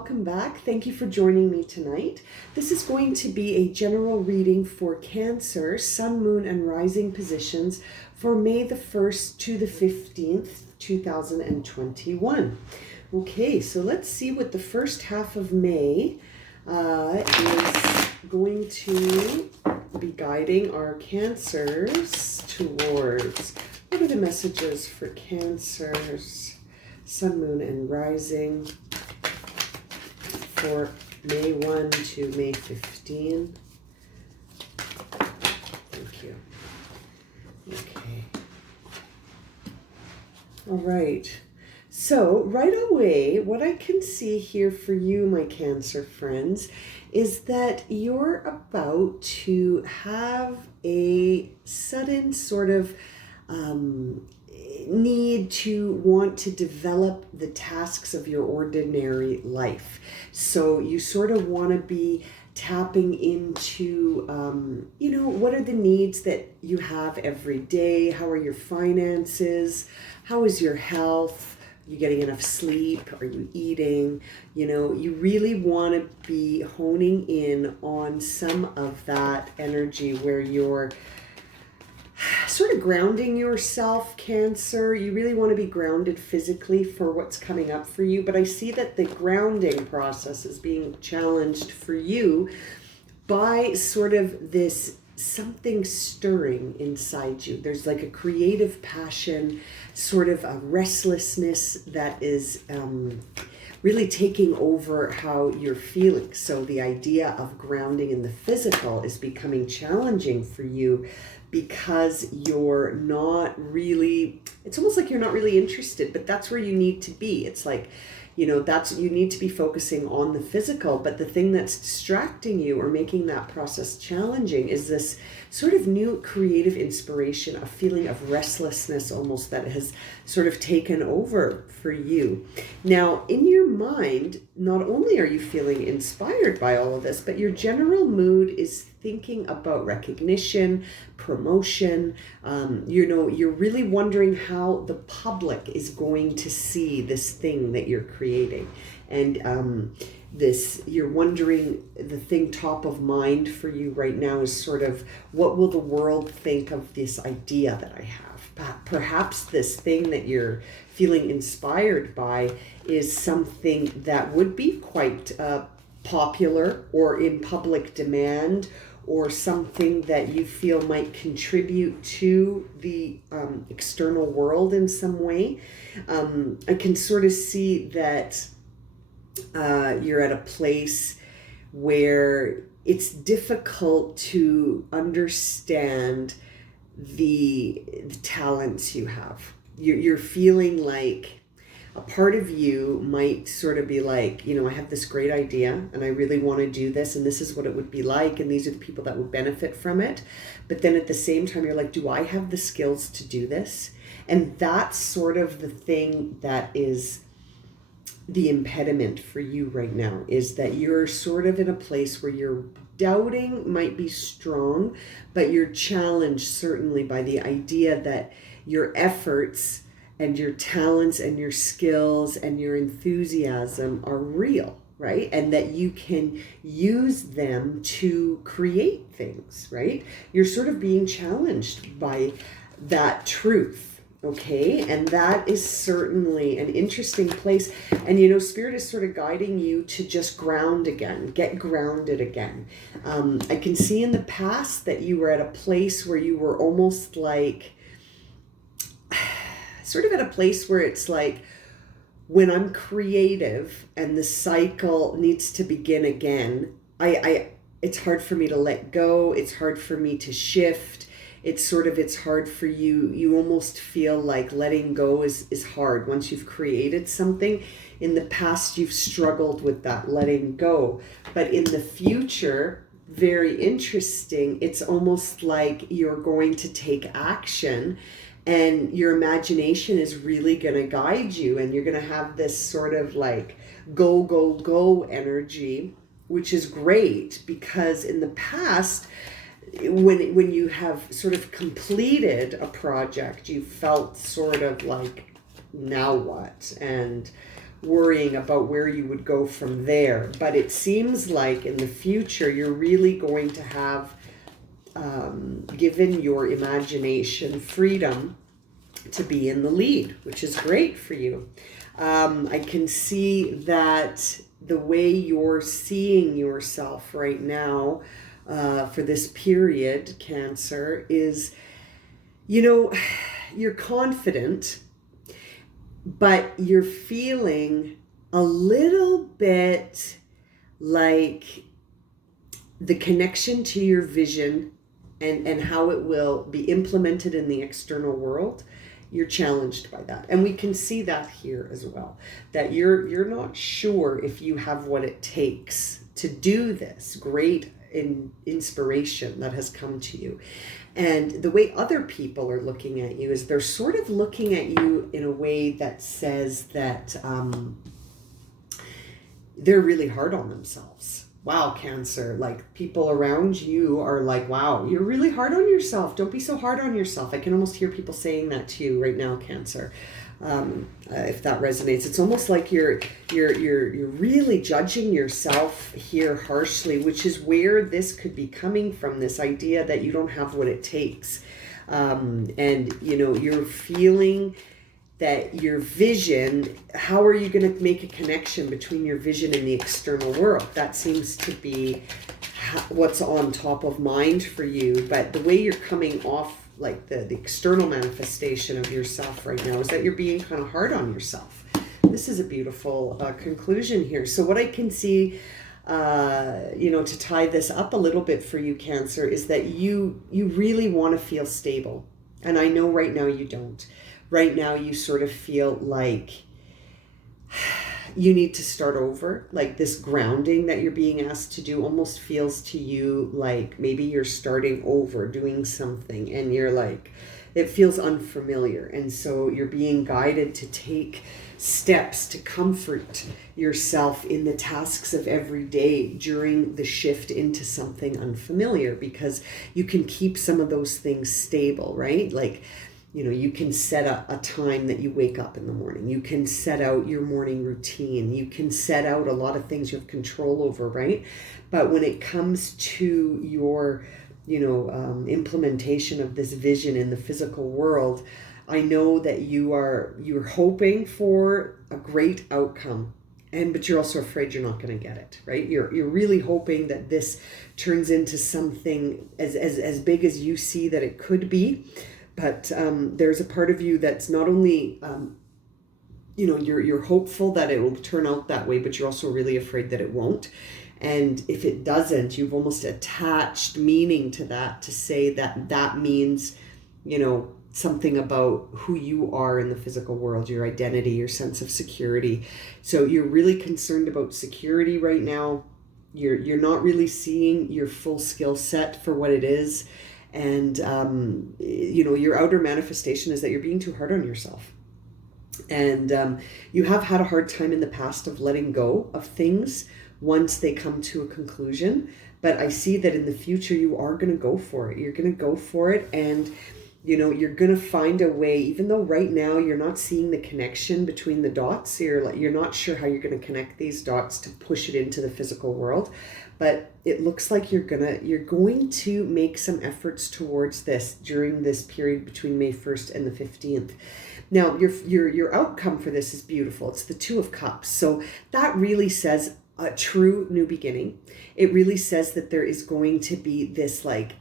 welcome back. Thank you for joining me tonight. This is going to be a general reading for Cancer, Sun, Moon, and Rising positions for May the 1st to the 15th, 2021. Okay, so let's see what the first half of May is going to be guiding our Cancers towards. What are the messages for Cancers, Sun, Moon, and Rising for May 1 to May 15? Thank you. Okay. All right. So right away, what I can see here for you, my Cancer friends, is that you're about to have a sudden sort of need to want to develop the tasks of your ordinary life. So you sort of want to be tapping into, what are the needs that you have every day? How are your finances? How is your health? Are you getting enough sleep? Are you eating? You really want to be honing in on some of that energy where you're sort of grounding yourself, Cancer. You really want to be grounded physically for what's coming up for you. But I see that the grounding process is being challenged for you by sort of this something stirring inside you. There's like a creative passion, sort of a restlessness that is really taking over how you're feeling. So the idea of grounding in the physical is becoming challenging for you because you're not really, it's almost like you're not really interested, but that's where you need to be. It's like, you need to be focusing on the physical, but the thing that's distracting you or making that process challenging is this sort of new creative inspiration, a feeling of restlessness almost that has sort of taken over for you. Now, in your mind, not only are you feeling inspired by all of this, but your general mood is thinking about recognition, promotion. You're really wondering how the public is going to see this thing that you're creating. And you're wondering, the thing top of mind for you right now is sort of, what will the world think of this idea that I have? Perhaps this thing that you're feeling inspired by is something that would be quite popular or in public demand, or something that you feel might contribute to the external world in some way. I can sort of see that you're at a place where it's difficult to understand the talents you have. You're feeling like a part of you might sort of be like, I have this great idea and I really want to do this, and this is what it would be like, and these are the people that would benefit from it. But then at the same time, you're like, do I have the skills to do this? And that's sort of the thing that is the impediment for you right now, is that you're sort of in a place where your doubting might be strong, but you're challenged certainly by the idea that your efforts and your talents and your skills and your enthusiasm are real, right? And that you can use them to create things, right? You're sort of being challenged by that truth, okay? And that is certainly an interesting place. And, Spirit is sort of guiding you to just ground again, get grounded again. I can see in the past that you were at a place where you were almost like, sort of at a place where it's like, when I'm creative and the cycle needs to begin again, it's hard for me to let go. It's hard for me to shift. It's hard for you. You almost feel like letting go is hard once you've created something. In the past, you've struggled with that letting go. But in the future, very interesting, it's almost like you're going to take action. And your imagination is really going to guide you, and you're going to have this sort of like go, go, go energy, which is great, because in the past, when you have sort of completed a project, you felt sort of like, now what? And worrying about where you would go from there. But it seems like in the future, you're really going to have given your imagination freedom to be in the lead, which is great for you. I can see that the way you're seeing yourself right now for this period, Cancer, is, you're confident, but you're feeling a little bit like the connection to your vision and how it will be implemented in the external world. You're challenged by that. And we can see that here as well, that you're not sure if you have what it takes to do this great inspiration that has come to you. And the way other people are looking at you is they're sort of looking at you in a way that says that they're really hard on themselves. Wow, Cancer, like people around you are like, wow, you're really hard on yourself. Don't be so hard on yourself. I can almost hear people saying that to you right now, Cancer. If that resonates, it's almost like you're really judging yourself here harshly, which is where this could be coming from, this idea that you don't have what it takes. And you're feeling that your vision, how are you going to make a connection between your vision and the external world? That seems to be what's on top of mind for you. But the way you're coming off, like the external manifestation of yourself right now, is that you're being kind of hard on yourself. This is a beautiful conclusion here. So what I can see, to tie this up a little bit for you, Cancer, is that you really want to feel stable. And I know right now you don't. Right now you sort of feel like you need to start over. Like this grounding that you're being asked to do almost feels to you like maybe you're starting over doing something, and you're like, it feels unfamiliar. And so you're being guided to take steps to comfort yourself in the tasks of every day during the shift into something unfamiliar, because you can keep some of those things stable, right? Like, you can set a time that you wake up in the morning. You can set out your morning routine. You can set out a lot of things you have control over, right? But when it comes to your, implementation of this vision in the physical world, I know that you're hoping for a great outcome. But you're also afraid you're not going to get it, right? You're really hoping that this turns into something as big as you see that it could be. But there's a part of you that's not only, you're hopeful that it will turn out that way, but you're also really afraid that it won't. And if it doesn't, you've almost attached meaning to that, to say that means, something about who you are in the physical world, your identity, your sense of security. So you're really concerned about security right now. You're not really seeing your full skill set for what it is. And, your outer manifestation is that you're being too hard on yourself. And you have had a hard time in the past of letting go of things once they come to a conclusion. But I see that in the future, you are going to go for it. You're going to go for it. And, you're going to find a way, even though right now you're not seeing the connection between the dots. You're not sure how you're going to connect these dots to push it into the physical world. But it looks like you're going to make some efforts towards this during this period between May 1st and the 15th. Now, your outcome for this is beautiful. It's the Two of Cups. So that really says a true new beginning. It really says that there is going to be this like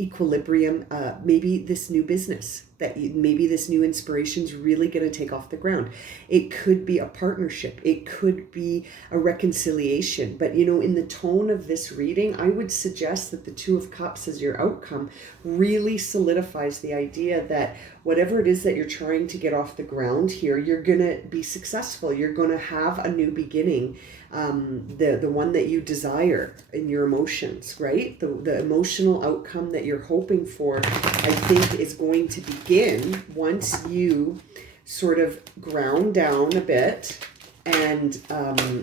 equilibrium, maybe this new business, maybe this new inspiration is really going to take off the ground. It could be a partnership. It could be a reconciliation. But, in the tone of this reading, I would suggest that the Two of Cups as your outcome really solidifies the idea that whatever it is that you're trying to get off the ground here, you're going to be successful. You're going to have a new beginning, the one that you desire in your emotions, right? The emotional outcome that you're hoping for, I think, is going to begin once you sort of ground down a bit and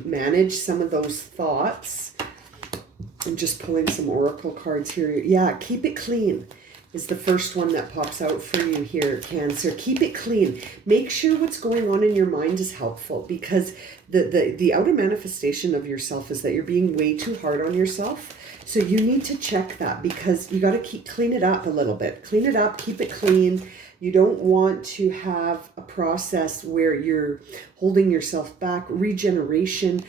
manage some of those thoughts. I'm just pulling some oracle cards here. Yeah, keep it clean. is the first one that pops out for you here, Cancer. Keep it clean. Make sure what's going on in your mind is helpful, because the outer manifestation of yourself is that you're being way too hard on yourself. So you need to check that, because you got to clean it up a little bit. Clean it up, keep it clean. You don't want to have a process where you're holding yourself back. Regeneration,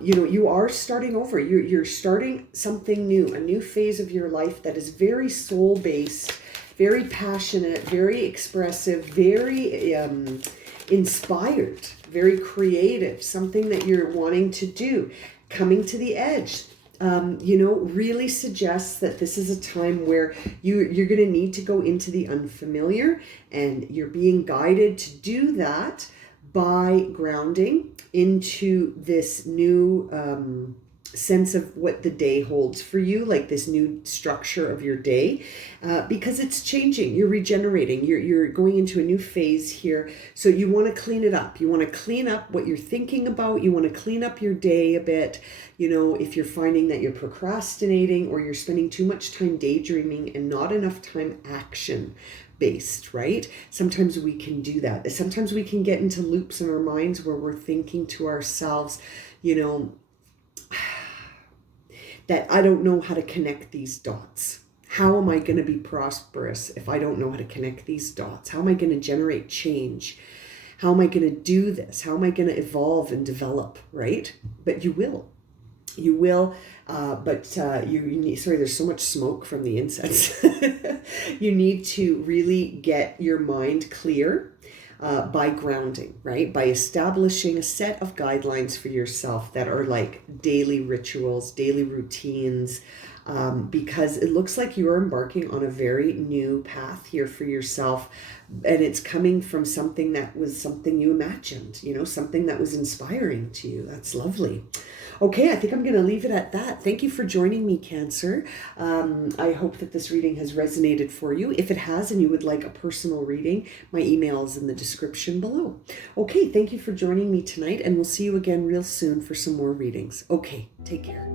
you are starting over. You're starting something new, a new phase of your life that is very soul-based, very passionate, very expressive, very inspired, very creative, something that you're wanting to do. Coming to the edge. Really suggests that this is a time where you're going to need to go into the unfamiliar, and you're being guided to do that by grounding into this new sense of what the day holds for you, like this new structure of your day, because it's changing. You're regenerating. You're going into a new phase here. So you want to clean it up. You want to clean up what you're thinking about. You want to clean up your day a bit. If you're finding that you're procrastinating, or you're spending too much time daydreaming and not enough time action based, right? Sometimes we can do that. Sometimes we can get into loops in our minds where we're thinking to ourselves, that I don't know how to connect these dots. How am I going to be prosperous if I don't know how to connect these dots? How am I going to generate change? How am I going to do this? How am I going to evolve and develop, right? But you will. You will, you need, sorry, there's so much smoke from the incense. You need to really get your mind clear by grounding, right? By establishing a set of guidelines for yourself that are like daily rituals, daily routines, because it looks like you are embarking on a very new path here for yourself, and it's coming from something that was something you imagined, something that was inspiring to you. That's lovely. Okay, I think I'm going to leave it at that. Thank you for joining me, Cancer. I hope that this reading has resonated for you. If it has, and you would like a personal reading, my email is in the description below. Okay, thank you for joining me tonight, and we'll see you again real soon for some more readings. Okay, take care.